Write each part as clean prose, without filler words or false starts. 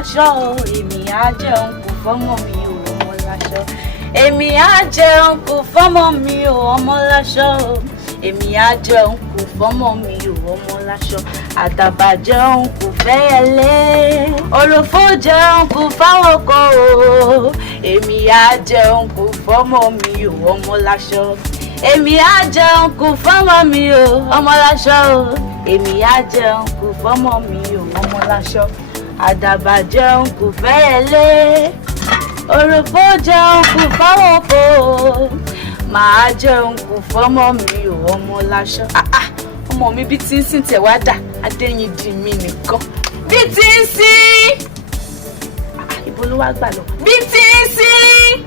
láṣọ èmi á jẹun kù fọ́mọ mi ò ọmọ láṣọ èmi á jẹun kù fọ́mọ mi ò ọmọ láṣọ èmi á jẹun kù fọ́mọ mi ò ọmọ láṣọ àdàbà jẹun kù fẹ́yẹlé olófó jẹun kù fáwọn kan o èmi á jẹun kù fọ́mọ mi ò ọmọ láṣọ èmi á jẹun kù fọ́mọ mi ò ọmọ láṣọ èmi á jẹun kù fọ́mọ mi ò ọmọ láṣọ àdàbà jẹun kù fẹ́yẹlé olófó jẹun kù fáwọn kan o màá jẹun kù fọ́mọ mi ò ọmọ láṣọ. Ọmọ mi bí tí ń sìn tẹ̀ wá dà Adéyìndì mi nìkan bí tí ń sìn ibo ló wá gbà lọ bí tí ń sìn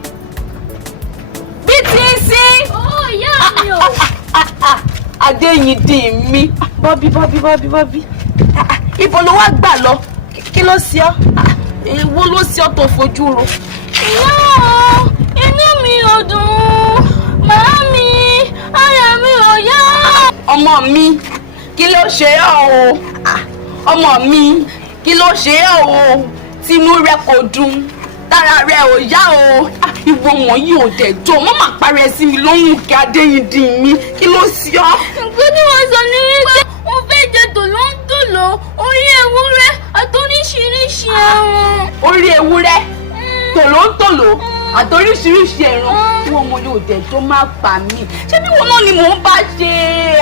bí tí ń sìn. Ó ìyá mi o. Adéyìndì mi bọ́bí ibo ló wá gbà lọ kí ló ṣe ọ́ èwo ló ṣe ọ́ tó fojú ro. Ìyá o inú mi ò dùn màámi ara mi ò yá. Ọmọ mi kí ló ṣe ọ́ o ọmọ mi kí ló ṣe ọ́ o tinú rẹ kò dùn tára rẹ ò yá o ìwọ wọ̀nyí ò dẹ̀ jọ má má parẹ́ sí mi lóhùn kí Adéyìndì mi kí ló ṣe ọ́. Nǹkan tí wọ́n sọ ní wípé wọ́n fẹ́ jẹ tòlóńtòló orí ewúrẹ́ àtòríṣiríṣi ẹran. Orí ewúrẹ́ tòlóńtòló àtòríṣiríṣi ẹran wọn mo yóò dẹ̀ tó má pa mí ṣé bí wọn náà ni mò ń bá ṣe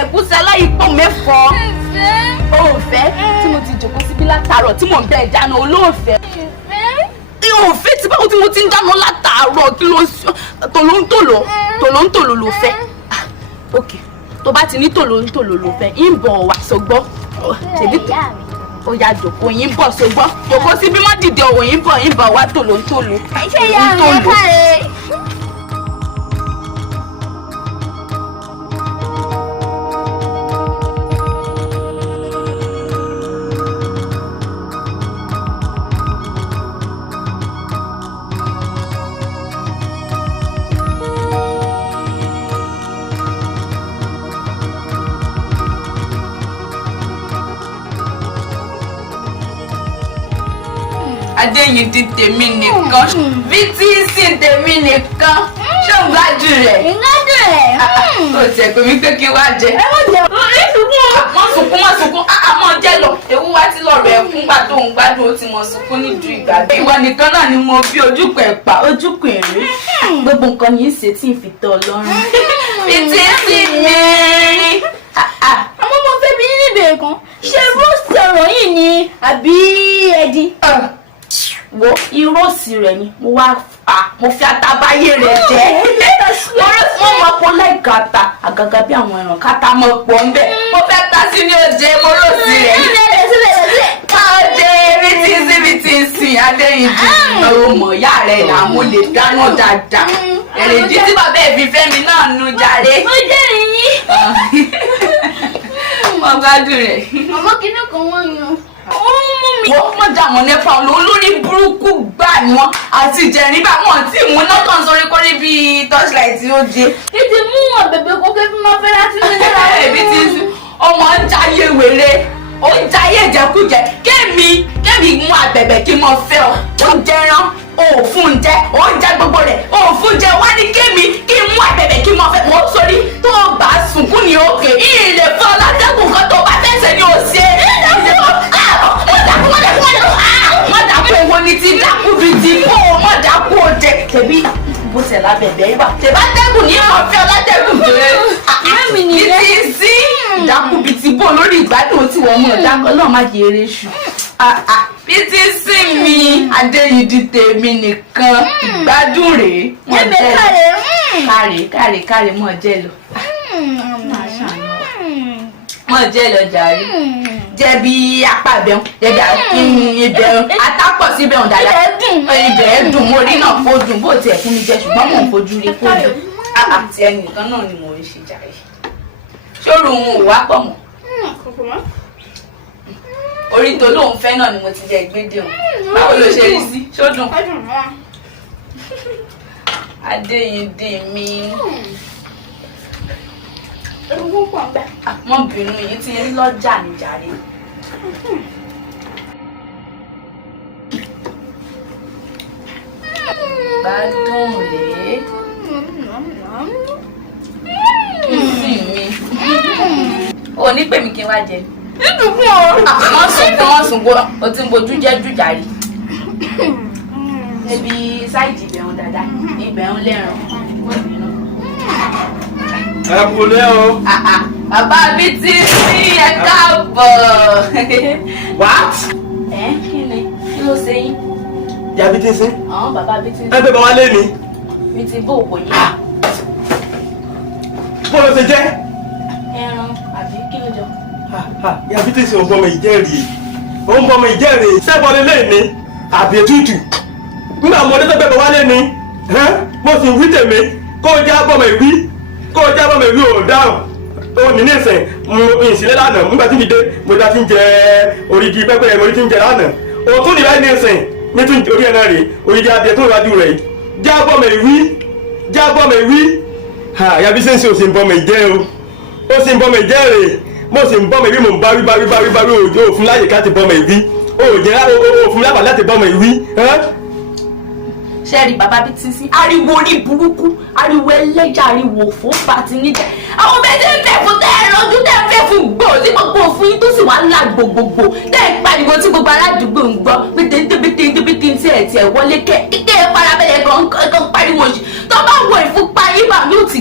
ẹ̀gúsí aláìpọ̀ mẹ́fọ́. Ìfẹ́. O ò fẹ́ tí mo ti jòkó síbí látàárọ̀ tí mò ń bẹ ìdáná olóòfẹ́. Ìfẹ́. O ò fẹ́ tí báwo tí mo ti ń dáná látàárọ̀ kí ló tòlóńtòló ló fẹ́. Ok tó bá ti ní tòlóńtòló ló fẹ́ ń bọ̀ wá sọgbọ́ ṣèbí ó yá jòkó yín bọ̀ sọgbọ́ jòkó síbí má dìde òwò yín bọ̀ wá tòlóńtòló. Ṣé ìyá mi ẹ káre? Adéyìndì tèmi nìkan bí tí ń sìn tèmi nìkan ṣé o gbádùn rẹ̀. Ìgbádùn rẹ̀. O tiẹ̀ pé mi pé kí wá jẹ. Ẹ wọ́n jẹ. Má sunkún àmọ́ jẹ́ lọ ewu wá tí lọ́rọ̀ ẹ̀ fún gbà tó ń gbádùn ó ti mọ̀ sunkún nídìí ìgbàgbé. Ìwọ nìkan náà ni mo bí ojúkọ̀ ẹ̀pà ojúkọ̀ èrè gbogbo nǹkan ní í ṣe tí ì fi tọ́ ọ lọ́rùn. Bí tí ń sìn mi. Àmọ́ mo fẹ́ bi yín níbẹ̀ kan ṣé roast ọ̀rọ̀ yìí ni àbí ẹ̀dín? Wo ìrọ́ọ̀sì rẹ̀ ni mo fi àtàbáyé rẹ̀ jẹ́. Wọ́n mọ̀ pọ̀ lẹ́ẹ̀ka ata àgàgà bí àwọn ẹran kátà mọ̀ pọ̀ ń bẹ̀. Mo fẹ́ ta sí ní oje mo rọ́ọ̀sì rẹ̀. Káàdé bí tí ń sìn Adéyìndì ọmọ ìyá rẹ̀ là mo lè dáná dáadáa. Èrèdí tí bàbá ẹ̀ fi fẹ́ mi náà nu jàre. Ó jẹ́ ìyín. Mo gbádùn rẹ̀. Àmọ́ kinní kan wọ́n yan. Wọ́n mọ̀ jà wọ́n nípa olórí burúkú gbà ni wọ́n àti ìjẹ̀rin bá wọn tí mú náà kàn sórí kórí bíi torchlight ó jẹ. Títí mú ọ̀bẹ̀bẹ̀ kókè fún máa fẹ́ láti ní ìjọba. Ẹbí ti sùn ọmọ ń jayé wèrè ó ń jayé ìjẹkújẹ kémi mú abẹ̀bẹ̀ kí n mọ fẹ́ ọ oúnjẹ rán òfun jẹ oúnjẹ gbogbo rẹ̀ òfun jẹ wá ní kémi kí n mú abẹ̀bẹ̀ kí n mọ fẹ́ mọ́ sórí tó o bá sunkún ní òkè ìrìnlẹ̀ fún ọ látẹ́kùn kan tó bá fẹsẹ̀ ní òsè. Mọ̀dàkú èwo ni ti dákú bíi ti kó o mọ̀dàkú òde. Tẹ̀bí bó ṣe lábẹ̀bẹ̀ yìí wà. Tẹ̀bá tẹ́gùn ní ìmọ̀ fẹ́ ọlátẹ́gùn tó rẹ̀. Ní ti sí dákú bíi ti bó lórí ìgbádùn tí wọ́n mọ̀ dákú náà má jẹ eré ṣù. Bí ti sí mi Adéyìndì tèmi nìkan ìgbádùn rèé. Ẹ̀mí Káre mọ̀ jẹ́ lọ. Mọ̀ jẹ́ lọ jàre. Jẹ̀bi apá ibẹ̀hún jẹ̀bi ibẹ̀hún atápọ̀ sí ibẹ̀hún dáadáa ibẹ̀ dùn mo rí náà kó dùn bó tiẹ̀ fún mi jẹ ṣùgbọ́n mò ń fojú rí kó dùn àti ẹnìkan náà ni mò ń ṣe jàre ṣòro òun ò wá pọ̀ mọ́ orí tó lóun fẹ́ náà ni mo ti jẹ ìgbédè òun báwo ló ṣe rí sí ṣó dùn. Adéyìndì mi. Mọ́ bínú yìí ti ń lọ́jà ní jàre. Gbádùn rèé. O ní pè mí kí n wá jẹ. Wọ́n sùn kó o ti ń bojú jẹ́ jùjàrí. Ebi sáìdì ibẹ̀rún dáadáa, ibẹ̀rún lẹ́ràn. Ẹ kú lé o. Bàbá mi ti sí ẹ káàbọ̀. What? Kí ni? Kí ló ṣe yín? Ìyá bí ti ń sin? Àwọn bàbá bí ti ń sin. Ẹ gbé bá wá lé mi. Mi ti bó òpó yìí. Bó ló ṣe jẹ́? Ẹran àbí kí ló jọ? Ìyá bí ti ń sin òun bọ́mọ ìjẹ́rìí. Òun bọ́mọ ìjẹ́rìí. Sẹ́bọ̀ lélẹ̀ ni àbí ètùtù. Nígbà mo dé tó gbé bá wá lé ni. Mo sì wí tèmi kó o já bọ́mọ ìwí. Kó o já bọ́mọ ìwí ò dáhùn. Ó ní nísìn ìsìnlẹ̀ lánàá nígbà tí mi dé mo dá ti ń jẹ orígi pẹ́pẹ́ orí ti ń jẹ lánàá. Òtún ní báyìí nísìn ní tún orí ẹ̀ náà rèé orígi adìẹ tó ìwájú rẹ̀ yìí. Já bọ́mọ ìwí. Já bọ́mọ ìwí. Ìyá bí sẹ́ńsì ò sì ń bọ́mọ ìjẹ́ o. Ó sì ń bọ́mọ ìjẹ́ rèé. Mo sì ń bọ́mọ ìwí mo ń báwí òjò òfin láyè ká ti bọ́mọ ìwí. Òfin lábàá láti bọ́mọ ìwí. Ṣẹ́ẹ̀rì bàbá bí ti sí ariwo orí burúkú ariwo ẹlẹ́jà ariwo òfò pàtí níjà àwọn méjì ń fẹ́ fún tẹ́ẹ̀rọ ojú tẹ́ ń fẹ́ fún gbò tí gbogbo òfin yín tó sì wá ńlá gbogbogbò tẹ́ ẹ̀ pariwo tí gbogbo aládùúgbò ń gbọ́ pété tí ẹ̀ wọlé kẹ́ ẹ parabẹ́lẹ̀ kan pariwo sí tó bá wọ ìfúnpá yín bá yóò ti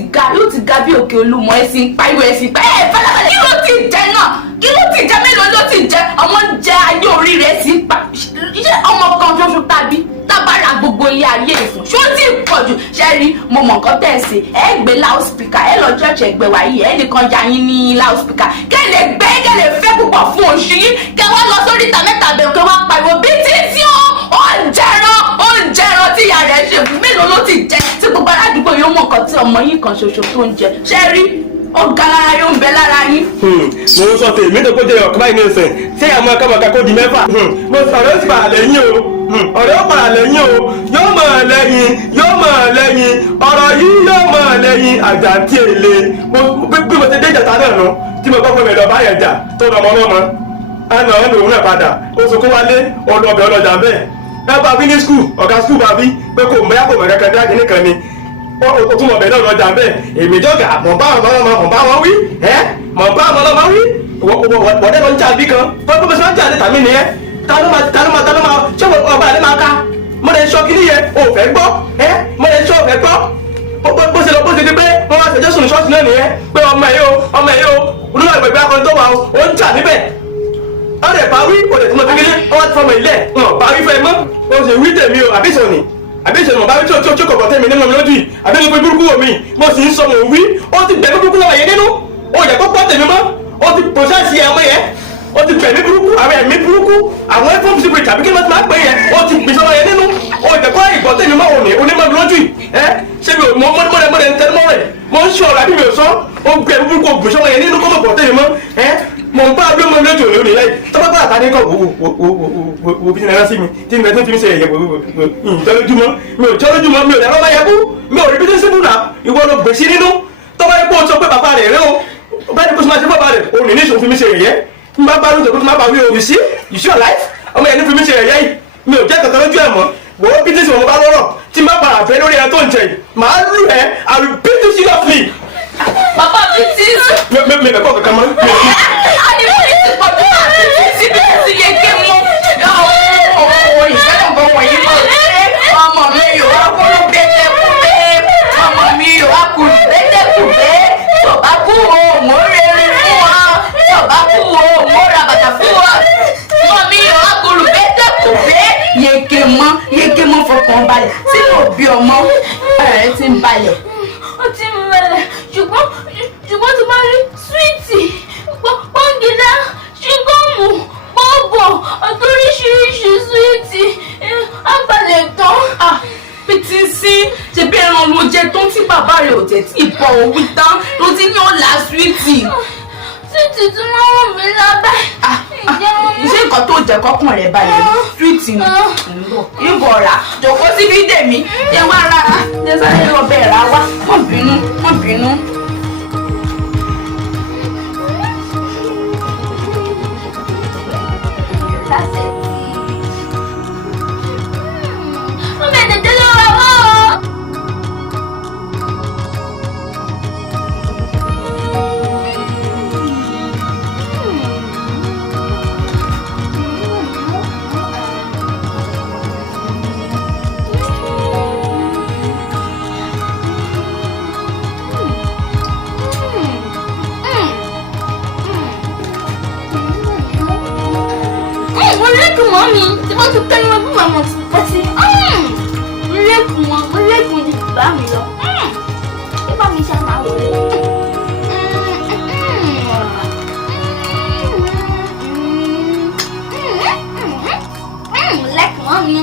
ga bí òkè olúmọ ẹ̀sìn pariwo ẹ̀sìn pẹ́ ẹ̀ fẹ́lẹ́fẹ́lẹ́ kí ló ti jẹ náà kí ló ti jẹ mélòó ló ti jẹ ọmọ ń jẹ ayé orí rẹ̀ sí pa ṣé ọmọ kan ṣoṣo tàbí tábàrà gbogbo ilé ayé ìfún ṣó tí ì pọ̀jù ṣe rí mo mọ̀ nǹkan tẹ̀ ṣe ẹ gbé loudspeaker ẹ lọ church ẹgbẹ́ wa yìí ẹ nìkan já yín ní loudspeaker kẹ́ lè gbé kẹ́ lè fẹ́ púpọ̀ fún oṣù yìí kẹ́ wá lọ sórí ìta mẹ́ta bẹ̀rù kẹ́ wá pariwo bí tí ó ń jẹran tí ìyá rẹ̀ ṣe mélòó ló ti jẹ tí gbogbo aládùúgbò yóò mọ̀ nǹkan tí ọmọ yín kan ṣoṣo tó ń jẹ ṣe rí ọ̀gá lára yóò ń bẹ lára yín. Mo ń sọ tèmi tó kó jẹ ọ̀kan báyìí ní ìsìn tí àwọn akọ́mọ̀ká kó di mẹ́fà. Mo sọ̀rọ̀ sí padà lẹ́yìn o ọ̀rẹ́ ó padà lẹ́yìn o yóò mọ̀ lẹ́yìn ọ̀rọ̀ yìí yóò mọ̀ lẹ́yìn àjàntí èlé bí mo ti dé ìjàta náà nù tí mo kọ́ pé mi lọ bá yẹn jà tó lọ mọ́ mọ́ ẹnà ẹnà òun náà padà ó sọ kó wálé ọlọ́bẹ̀ ọlọ́jà bẹ́ẹ̀ ẹ bá bí ní skul ọ̀gá skul bá bí pé kò mọ̀ yàgò mọ̀ kẹ́kẹ́ dá kínní kan ni ó tún mọ̀ bẹ́ẹ̀ náà lọ́jà bẹ́ẹ̀ èmi jọ́gà mọ̀ bá wọn wí wọ́dẹ́ lọ ń jà bí kan tó bó ṣe máa ń jà níta mí nìyẹn ta ló máa ṣé ọba àlẹ́ máa ká mo lè sọ kíní yẹn o fẹ́ gbọ́ mo lè sọ fẹ́ gbọ́ bó ṣe di pé wọ́n wá ṣẹjọ́ sùn ṣọ́ọ̀ṣì náà nìyẹn pé ọmọ ẹ̀ yóò olúwa ìgbẹ̀gbẹ̀ akọni tó wà ó ń jà níbẹ̀ ọ̀rẹ́ parí olè tí mo fi kíní wọ́n ti fọmọ ilẹ̀ parí fẹ́ mọ́ o sì wí tèmi o àbíṣọ̀nì ọ̀bá tí ó kọ̀kọ̀ tẹ́mi nínú mi lójú àbí mo fi burúkú wò mí mo sì ń sọ mò ń wí ó ti gbẹ̀mí burúkú lọ́wọ́ yẹn nínú ó yẹ kó pọ́ tèmi mọ́ ó ti pòṣẹ́sì ẹ̀mọ́ yẹn ó ti gbẹ̀mí burúkú àwọn ẹ̀mí burúkú àwọn ẹ̀fọ́ síbi tàbí kí ló ti máa pè yẹn ó ti gbèsè ọmọ yẹn nínú ó yẹ kó ìgbọ́ tèmi mọ́ òní onímọ̀ mi lójú ṣé mi ò mọ́lẹ̀ ń tẹ́lẹ̀ mọ́ rẹ̀ mo ń ṣe ọ̀rọ̀ àbí mi ò sọ ó gbẹ̀mí burúkú ó gbèsè ọmọ yẹn nínú kó mọ̀ pọ̀ tèmi mọ́ mo ń bá abúlé mọ́ mi lójú òní òní lẹ́yìn tọ́pọ̀ bá àtàní kọ̀ wo bí sinara sí mi tí mi tó fi mi ṣe ẹ̀yẹ ìjọlójúmọ́ mi ò jọlójúmọ́ mi ò lẹ́rọ́ bá yẹ kú mi ò rí bí tó ṣe búra ìwọ ló gbèsè nínú tọ́pọ̀ yẹ kó o sọ pé bàbá rẹ̀ rẹ́ o bẹ́ẹ̀ ni kó o sọ máa ṣe bàbá rẹ̀ o ní ní ìṣòfin mi ṣe ẹ̀yẹ n bá bá lóṣù tó má bá wí o you see your life ọmọ yẹn ní fi mi ṣe ẹ̀yẹ yìí mi ò jẹ́ kankan lójú ẹ̀ mọ́ wò ó bí tí mo bá lọ́rọ̀ tí n bá padà bẹ́ lórí ẹ̀ tó ń jẹ yìí màá lù ẹ́ I will beat you seriously. Bàbá mi ti sùn. mi bẹ̀ kọ́ kankan mọ́. Àdìmọ́ yìí ti pọ̀ tó wà ní síbi tí yẹ kí mú. Ọ̀pọ̀ ìfẹ́lẹ̀bọ̀ wọ̀nyí mọ̀ ṣe ọmọ mi yóò wá kúrú bẹ́tẹ̀kùbé ọmọ mi yóò wá kúrú bẹ́tẹ̀kùbé tó bá kú o mo rere fún wa tó bá kú o mo ra bàtà fún wa ọmọ mi yóò wá kúrú bẹ́tẹ̀kùbé yeke mọ́ fọkàn balẹ̀ tí kò bí ọmọ rẹ̀ ti ń balẹ̀. Ó ti ń balẹ̀ ṣùgbọ́n tí bá rí súwìtì pọ́ngìdá ṣígọ́mù bọ́ọ̀bọ̀ àtòríṣiríṣi súwìtì àgbàlẹ̀ tán. Pété sí ṣe bí ẹran ló jẹ tó ń tí bàbá rẹ̀ ò tẹ̀ tí ìbọ̀ òwú tán ló ti ní ọ̀la súwìtì. Súwìtì tí wọ́n rùn mí lábẹ́. Iṣẹ́ nǹkan tó jẹ́ kọ́kàn rẹ̀ balẹ̀ súwìtì ni ìbọ̀ rà jòkó síbi dèmí jẹ́ wá rárá jẹ́ sáré lọ bẹ̀ rà wá má bínú. Mo bẹ̀rẹ̀ tẹ́lẹ̀ wá wá o. mọ́mí tí wọ́n tún tẹ́lẹ̀ wọn bí màmá ti pẹ́ sí. Mo lẹ́kùn wọn, mo lẹ́kùn ní bá mi lọ. Bí bá mi ṣe máa wọlé. Lẹ́kùn mọ́mí.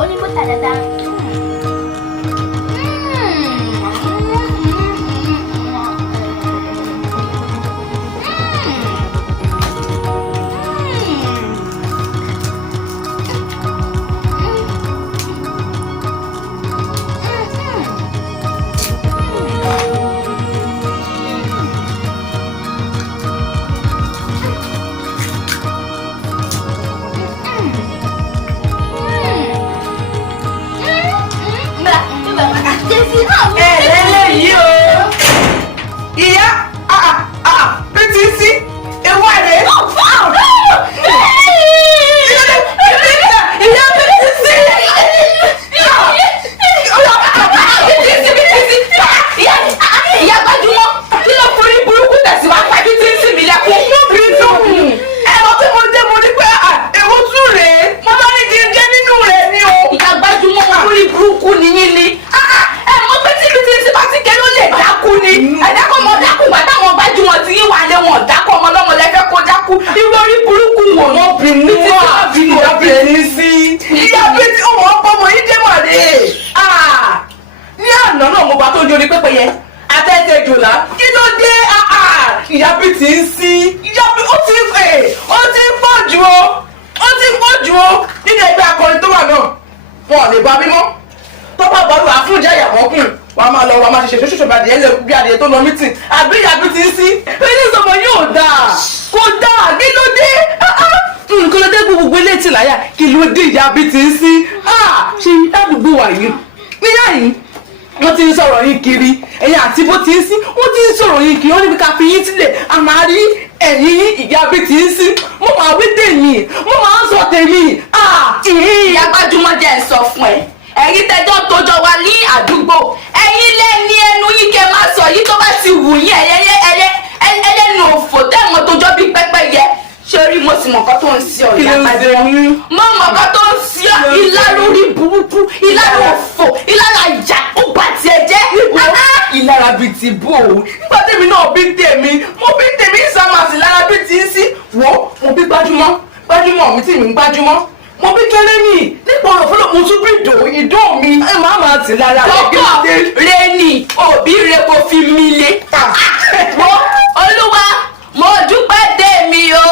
Ó ní bọ́tà dáadáa. Eléyìí o. Ìyá PTC ewu àrẹ. Ìyá PTC. Ìyá gbajúmọ̀ kí ló forí burúkú tẹ̀síwá pa PTC mi lẹ́kùn. Mo bí tó ẹ̀rọ tí mo dé mo ní pé èwo tún rèé. Mo bá ní kí n jẹ́ nínú rẹ̀ ni o. Ìyá gbajúmọ̀ forí burúkú nìyí ni. Dákú ni ẹ̀dákọ̀ ọmọ dákú gbà táwọn gbajúmọ̀ tí yín wà lé wọn dákọ̀ ọmọ lọ́mọ lẹ́fẹ́ kó dákú irú orí burúkú wò ní bínú ìyá bìnrin sí ìyá bìnrin ọmọ ọmọ yìí dé mọ̀ dé. Ní àná náà mo bá tó di orí pépéyẹ atẹ́tẹ́ jòlá kí ló dé ìyá bìnrin sí ìyá bìnrin ó ti pọ̀ jù o nínú ẹgbẹ́ akọrin tó wà náà wọn ò lè bá mímọ́ tó bá bọ́ọ̀lù àfúnjẹ́ ìyàwó wàá máa lọ wàá máa ṣe ṣoṣo bàdìyẹ lè bí adìyẹ tó lọ mítìn àbí ìyá bìnrin sí pẹ̀lú ìsọmọ yóò dáa kò dáa kí ló dé nǹkan ló dé gbogbo létí láyà kí ló dé ìyá bìnrin sí ṣe ládùúgbò wà yìí níyà yìí wọ́n ti ń sọ̀rọ̀ yín kiri ẹ̀yin àti bó ti ń sí wọ́n ti ń sọ̀rọ̀ yín kiri wọ́n níbi ká fi yín sílẹ̀ a máa rí ẹ̀yin ìyá bìnrin sí mo máa wí tèmi mo máa ń sọ tèmi. Ìyá gbajúmọ̀ jẹ́ ń sọ fún ẹ ẹ̀yin tẹjọ́ tójọ wa ní àdúgbò ẹ̀yin lẹ́ni ẹnu yín kẹ́ máa sọ yìí tó bá ti wù yín ẹlẹ́nu òfò tẹ́mọ̀ tójọ́ bí pẹ́pẹ́yẹ sórí mo sì mọ̀kọ́ tó ń sí ọ ìyá gbajúmọ̀ mo mọ̀kọ́ tó ń sí ọ ìlara orí burúkú ìlara òfò ìlara ìjà ó bá tiẹ̀ jẹ́. Ìlara bíi ti bò ó nígbà tèmi náà bí tèmi mo bí tèmi ìsàmàsì lára bíi ti ń sí wo mo bí gbajúmọ̀ mi tí mi ń gbajúmọ̀ mo bí kéré ní nípa ọ̀rọ̀ fọlọ́ mo tún bí ìdó mi ẹ máa máa tì lára rẹ̀ kí ló dé. Rẹ́ni òbí rẹ̀ kò fi mí lé. Olúwa mo dúpẹ́ tèmi o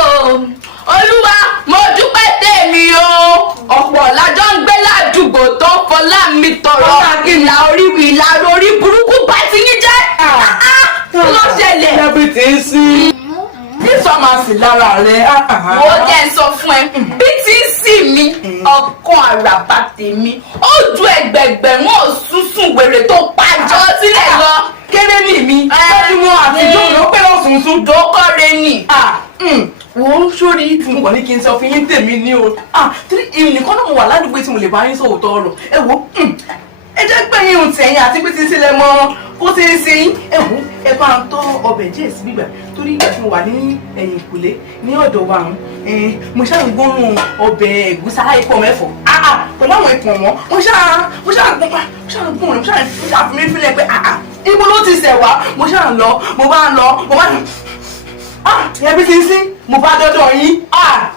Olúwa mo dúpẹ́ tèmi o ọ̀pọ̀ lájọ́ ń gbé ládùúgbò tó ń fọlá mi tọrọ ìlà orí burúkú bá ti yín jẹ́ kí ló ṣẹlẹ̀. ẹbí tí ń sí bí sọmásì lára rẹ̀. Mo jẹ́ ń sọ fún ẹ bí tí ń sì mí ọkàn àràbà tèmi ó ju ẹgbẹ̀gbẹ̀rún òṣùṣùn wèrè tó pàjọ sílẹ̀ lọ. Kéré ní mi lọ́dúnmọ́ àti ìjọba pé ọ̀sùnsùn dókòrè ni. Wo sórí tí mo kàn ní kí n sọ fún yín tèmi ní o torí ìnìkan náà mo wà ládùúgbò tí mo lè bá yín sọ̀tọ̀ ọ̀rọ̀ ẹ wo ẹ jẹ́ pé yín ò tẹ̀yìn àti pé tí ń sílẹ̀ mọ́ bó ti ń ṣe yín ẹ wo ẹ bá ń tọ́ ọbẹ̀ díẹ̀ sí gbígbà torí ìgbà tí mo wà ní ẹ̀yìn ìkùlé ní ọ̀dọ̀ wa mo ṣáà ń gbóòórùn ọbẹ̀ ẹ̀gúsí aláìpọ̀ mẹ́fọ̀ pẹ̀lú àwọn ìpọ̀n wọn mo ṣáà gbóòórùn mo ṣáà fi mí fílẹ̀ pé ibo ló ti ṣẹ̀ wá mo ṣáà lọ mo bá ẹbí ti ń sí mo bá dọ́dọ̀ yín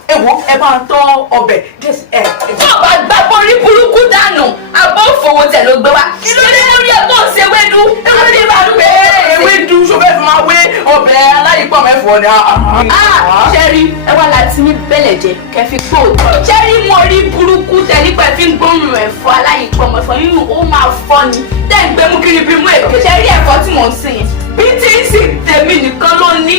ẹ wo ẹ bá ń tọ́ ọbẹ̀ díẹ̀ tó o bá gbá borí burúkú dànù abọ́ òfòwò tẹ̀ ló gbé wá. kí ló dé lórí ẹ̀ tó ń ṣe ewédú. ewédú bá gbé ewédú ṣọfẹ́ fi máa wé ọbẹ̀ aláìpọ̀ mẹ́fọ̀ ni. ṣẹ́rí ẹ wá láti ní bẹ́lẹ̀ jẹ kẹfí kó. ṣẹ́rí mo rí burúkú tẹ nípa ẹ̀ fi ń gbóhùn ẹ̀fọ́ aláìpọ̀ mẹ́fọ̀ nínú ó máa fọ́ ni tẹ́ ń gbé mú kiri bí mú èké. ṣẹ́rí ẹ̀fọ́ tí mò ń sìn yẹn bí tí ń sì tèmi nìkan ló ní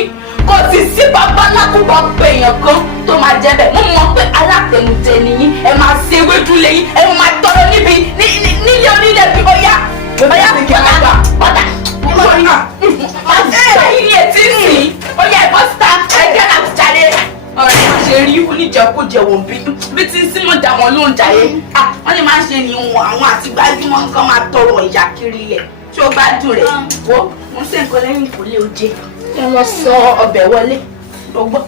kò sì sí bàbá lákùbọ̀ pé èèyàn kan tó máa jẹ bẹ́ẹ̀ mo mọ̀ pé alátẹnujẹ nìyí ẹ máa ṣe ewédú lẹ́yìn ẹ máa tọrọ níbi nílé onílẹ̀ bí ọ̀yá ọ̀dà máa ṣe ilé etí sí ọ̀yá ẹ̀bọ́ síta ẹgbẹ́ láti jáde ọ̀rẹ́ máa ṣe rí oníjẹkújẹ wò bí tí ń símọ̀ dà wọ́n ló ń jàyè wọ́n lè máa ṣe ni àwọn àti gbajúmọ̀ nǹkan máa tọrọ ìyà kiri ilẹ̀ ṣó gbádùn rẹ̀ wo mo ṣe nǹkan lẹ́yìn kò lè oje ẹ lọ sọ ọbẹ̀ wọlé ló gbọ́.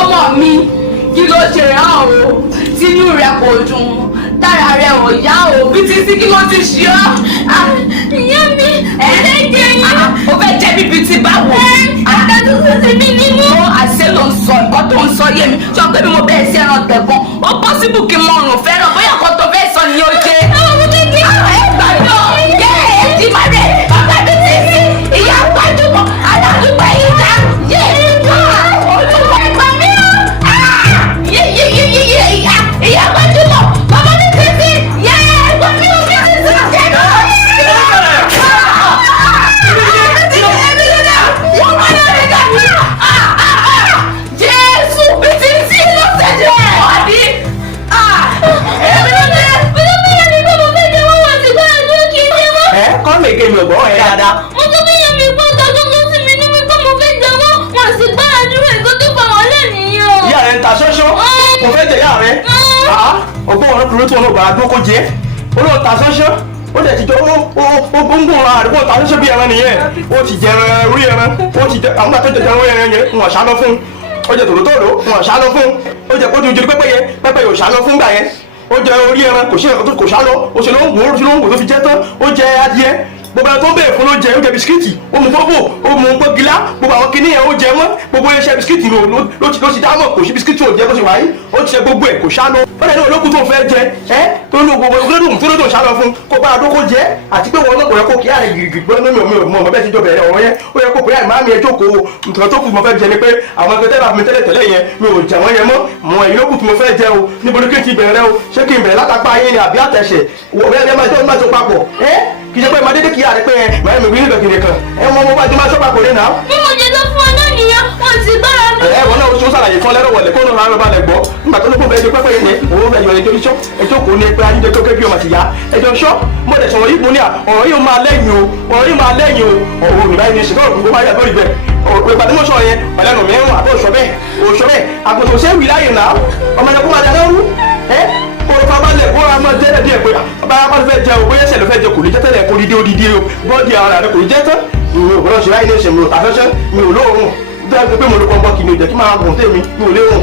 ọmọ mi kí ló ṣe rán o tínú rẹ kò dùn tára rẹ ò yá o bí títí kí ló ti ṣe ọ́. ìyá mi ẹ̀ẹ́dẹ́ jẹ yín. o fẹ́ jẹ́ bíbí ti báwo. àtàtúntò sí mi nínú. ó àṣẹ ló ń sọ nǹkan tó ń sọ yé mi sọ pé bí mo bẹ̀rẹ̀ sí ẹran tẹ̀gbọ́n ó pọ́sibù kí n mọ ọrùn fẹ́ràn bóyá nǹkan tó fẹ́ sọ nìyẹn ó jẹ́. ẹ gbàdọ̀ yẹ ẹ ti máa rẹ̀ bàbá mi ti sí ìyá gbajúmọ̀ aládùúgbò yìí ta yé olùkọ́ ẹ̀gbọ́n mi ìyá gbajúmọ̀ bàbá mi ti sí yẹ ẹ̀gbọ́n mi ò fi ti sí ọ̀jẹ̀ náà. Jésù bí ti sí ló ṣẹ̀jẹ̀ àbí. Kọ́ mi kí mi ò gbọ́ ẹ dáadáa. mo tó bí yan mi gbọ́ tọ́jú ló sì mí ní wípé mo fẹ́ jẹ́wọ́ wọn sì gbá àdúrà èkó tó fà wọ́n lẹ́nìí o. ìyá rẹ̀ ń ta ṣọ́ṣọ́ kò fẹ́ jẹ ìyá rẹ̀ ọgbọ́n ọ̀rọ̀ kúrò tí wọn ò bá dúró kó jẹ́ olóò ta ṣọ́ṣọ́ ó dẹ̀ ti jọ ó gbóngbò ra àdúgbò ta ṣọ́ṣọ́ bí ẹran nìyẹn ó ti jẹ orí ẹran ó ti jẹ àwọn àtọ́jọ jẹ orí ẹran yẹn wọn ṣáná fún ó jẹ tòlótòló wọn ṣáná fún ó jẹ kó ju pẹ́pẹ́yẹ pẹ́pẹ́yẹ ò ṣáná fún gbà yẹn ó jẹ orí ẹran kò sí ẹ̀kọ́ tó kò ṣáná ó ṣe ló ń wò tó fi jẹ́ tán ó jẹ adìẹ gbogbo ẹni tó ń bèèrè fún ló jẹ ó jẹ bisikíìtì ó mu bọ́bọ̀ ó mu gbọ́gilá gbogbo àwọn kinní yẹn ó jẹ mọ́ gbogbo iṣẹ́ bisikíìtì ló ti dámọ̀ kò sí bisikíìtì ò jẹ bó ṣe wáyé ó ti ṣe gbogbo ẹ̀ kò ṣáná ó dẹ̀ ní olókùn tó fẹ́ jẹ tó ní gbogbo olódùn tó lódùn ṣáná fún kó bá adó kó jẹ àti pé wọn náà kò yẹ kó kí àrẹ gírígírí gbọ́n mi ò mọ̀ bẹ́ẹ̀ ti jọ bẹ̀rẹ̀ ọ̀rọ̀ yẹn ó yẹ kó pé àìmá mi ẹ jókòó nǹkan tó kù mo fẹ́ jẹ ni pé àwọn ẹgbẹ́ tẹ́lẹ̀ mi tẹ́lẹ̀ yẹn mi ò jẹ wọ́n yẹn mọ́ ẹ̀yìn lókù tí mo fẹ́ jẹ o níbo ni kí n ti bẹ̀rẹ̀ o ṣé kí n bẹ̀rẹ̀ látàpá yín ni àbí àtẹ̀ṣẹ̀ wọ́n bẹ́ẹ̀ máa jọ papọ̀ kì í ṣe pé máa dédé kí àrẹ pé màá mi wí nílò kìnìún kan mo bá jọ máa ṣọ́ papọ̀ lé náà. bí mo jẹ tó fún ọ náà nìyẹn wọn ti gbára lọ. wọn náà oṣù sàlàyé fún ọlẹ́rọ̀ wọlé kó ló máa ń balẹ̀ gbọ́ nígbà tó ló kó bẹ́ẹ̀ ṣe pẹ́pẹ́ yẹn òun bẹ́ẹ̀ yọ ẹjọ́ iṣọ́ ẹjọ́ kò ní pé ayíjẹ tó kébí ọmọ ti yá ẹjọ́ ṣọ́ mo dẹ̀ sọ̀rọ̀ yìí mo ní à ọ̀rọ̀ yìí máa lẹ́yìn o ọ̀rọ̀ òmìnira yìí ní ṣe kọ́ máa yà lórí bẹ́ẹ̀ ìgbà tí mo sọ yẹn ọ̀lẹ́nu mi ń wà bó ṣọ bẹ́ẹ̀ àgùntàn ṣé wì láyè náà ọmọ yẹn kó máa dáná rú kórópa bá lẹ̀ kóra máa jẹ́ díẹ̀ pé báyà bá fẹ́ jẹ o bóyá ẹsẹ̀ ló fẹ́ jẹ kò ní jẹ́ tẹ́lẹ̀ kó dídé odidi o bọ́ọ̀dì ara rẹ kò ní jẹ́ tán mi ò gbọ́dọ̀ ṣe láyé ní ìṣẹ̀ mi ò tàfẹ́ṣẹ́ mi ò lóorùn dájú pé mo lè pọnpọ kìnìún jẹ́ kí máa gùn tèmi mi ò lè rùn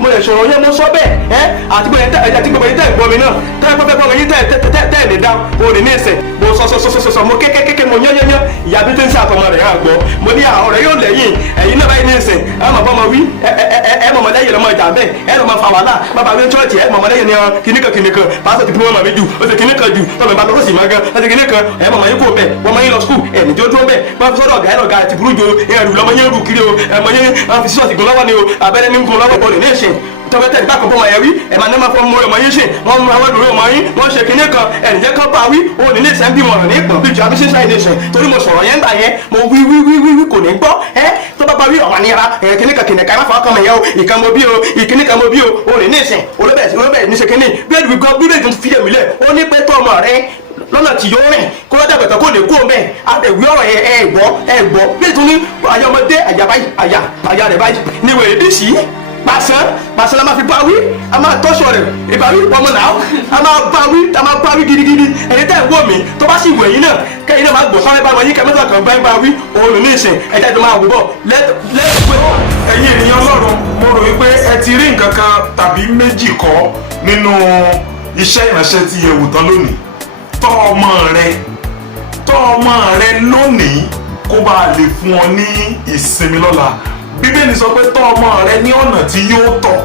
mo lè sọ̀rọ̀ yẹn mo sọ bẹ́ẹ̀ àti pé ẹ̀jẹ̀ tí gbogbo yín tẹ̀ gbọ́ mi náà tẹ́ pẹ́ gbọ́ mi yín tẹ́ lè dá o lè ní ìsẹ̀ mo sọ mo kékékéké mo yányányá ìyá bí tí ń ṣe àtọmọ rẹ̀ yà gbọ́ mo ní àwọn ọ̀rẹ́ yóò lẹ́yìn ẹ̀yin náà báyìí ní ìsẹ̀ ẹ mọ̀ bọ́ mọ wí ẹ mọ̀ mọ̀ lẹ́yìn lọ́mọ ìjà bẹ́ẹ̀ ẹ lọ́ mọ fa wàhálà bàbá mi chọ́ọ̀chì ẹ mọ̀ mọ̀ lẹ́yìn ní kìnnìkan pásítọ̀ ti fi wọ́n mọ̀ mi jù ó ti kìnnìkan jù tọ́mọ̀ ìbátan tó sì máa gan láti kìnnìkan ẹ mọ̀ mọ̀ yín kó bẹ́ẹ̀ wọ́n mọ̀ yín lọ skul ẹ̀ níjó dúró bẹ́ẹ̀ wọ́n fi sọ́dọ̀ ọ̀gá ẹ̀ ti burú jo ẹ̀rù lọ́mọ yín rù kiri o ẹ̀ mọ̀ yín wọ́n fi sísọ́ọ̀tì gùn lọ́wọ́ ni o abẹ́rẹ́ ní gùn lọ́wọ́ bọ̀lì ní ìsìn tọ́pẹ́tẹ́ nígbà kan bọ́ wọn yẹn wí ẹ̀ máa ní máa fọ́ mọ́ ọmọ yín sìn wọ́n mú àwọn ìdúró ọmọ yín wọ́n ṣe kinní kan ẹ̀nìjẹ́ kan bá wí òun ní ìsẹ́ ń bí mọ̀ràn ní ìpọ̀n bíi ju abíṣẹ́ sáyẹn nation torí mo sọ̀rọ̀ yẹn gbà yẹn mo wí kò ní gbọ́ tó bá bá wí ọ̀wà nira kinní kan kìnìkan má fọwọ́ kan mọ̀ yẹn o ìkan mo bí o ìkíní kan mo bí o òun ní ìsìn olóbẹ̀ ní ṣe kinní bí ẹ̀dùn gbọ́ bí ẹ̀dùn fi èmi lẹ̀ ó ní pé tó ọmọ rẹ lọ́nà tí yóò rìn kó lọ́dà gbẹ̀tọ̀ kó lè kú ọmọ ẹ̀ àtẹ̀wé ọ̀rọ̀ yẹn ẹ̀ gbọ́ bí ètò ní àyà ọmọdé àyà rẹ̀ báyìí ní wèrè dì sí pàṣán la máa fi báwí a máa tọ́ṣọ rẹ̀ ìbáwí ọmọ náà a máa báwí gidigidi ẹni tẹ́ ẹ̀ wọ̀ mí tó bá sì wẹ̀ yín náà kẹ́yìn náà máa gbọ̀ sáré bá wọn yín kẹ́mẹ́tà kan bá ń báwí òun ní ìsìn ẹ̀jẹ̀ tó máa wò bọ̀ lẹ́ẹ̀pẹ́. ẹ̀yin ènìyàn Ọlọ́run mo rò wípé ẹ ti rí nǹkan kan tàbí méjì kọ́ nínú iṣẹ́ ìránṣẹ́ tí ẹ wò tán lónìí tọ́ ọmọ rẹ lónìí kó bá lè fún ọ ní ìsinmi lọ́la bíbélì sọ pé tọ́ ọmọ rẹ ní ọ̀nà tí yóò tọ̀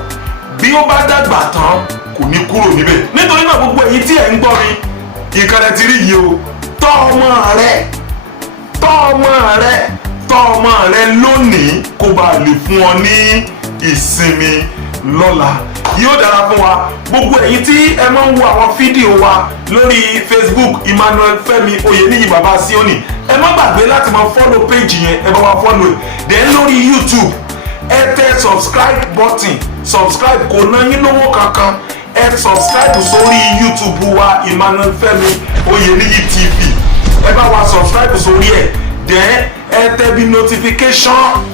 bí ó bá dàgbà tán kò ní kúrò níbẹ̀ nítorí náà gbogbo èyí tí ẹ̀ ń gbọ́ mi ìkànnì ti rí yìí o tọ́ ọmọ rẹ lónìí kó bá lè fún ọ ní ìsinmi lọ́la. Yóò dára fún wa. Gbogbo ẹ̀yin tí ẹ máa ń wo àwọn fídíò wa lórí Facebook Emmanuel Fẹ́mi Oyèníyì Bàbá Síónì, ẹ má gbàgbé láti máa follow page yẹn, ẹ bá wa follow ẹ̀. Then lórí YouTube ẹ tẹ subscribe button, subscribe kò ná yín lówó kankan, ẹ subscribe sórí YouTube wa Emmanuel Fẹ́mi Oyèníyì TV, ẹ bá wa subscribe sórí ẹ̀. Then ẹ tẹ bí notification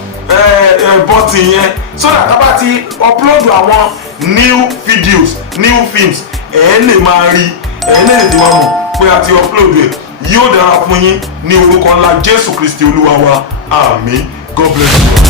button yẹn so that tá bá ti upload àwọn new videos, new films, ẹ lè máa rí, ẹ lè tètè wá mọ̀ pé a ti upload ẹ̀. Yóò dára fún yín ní orúkọ ńlá Jésù Kristi Olúwa wa, àmín. God bless you.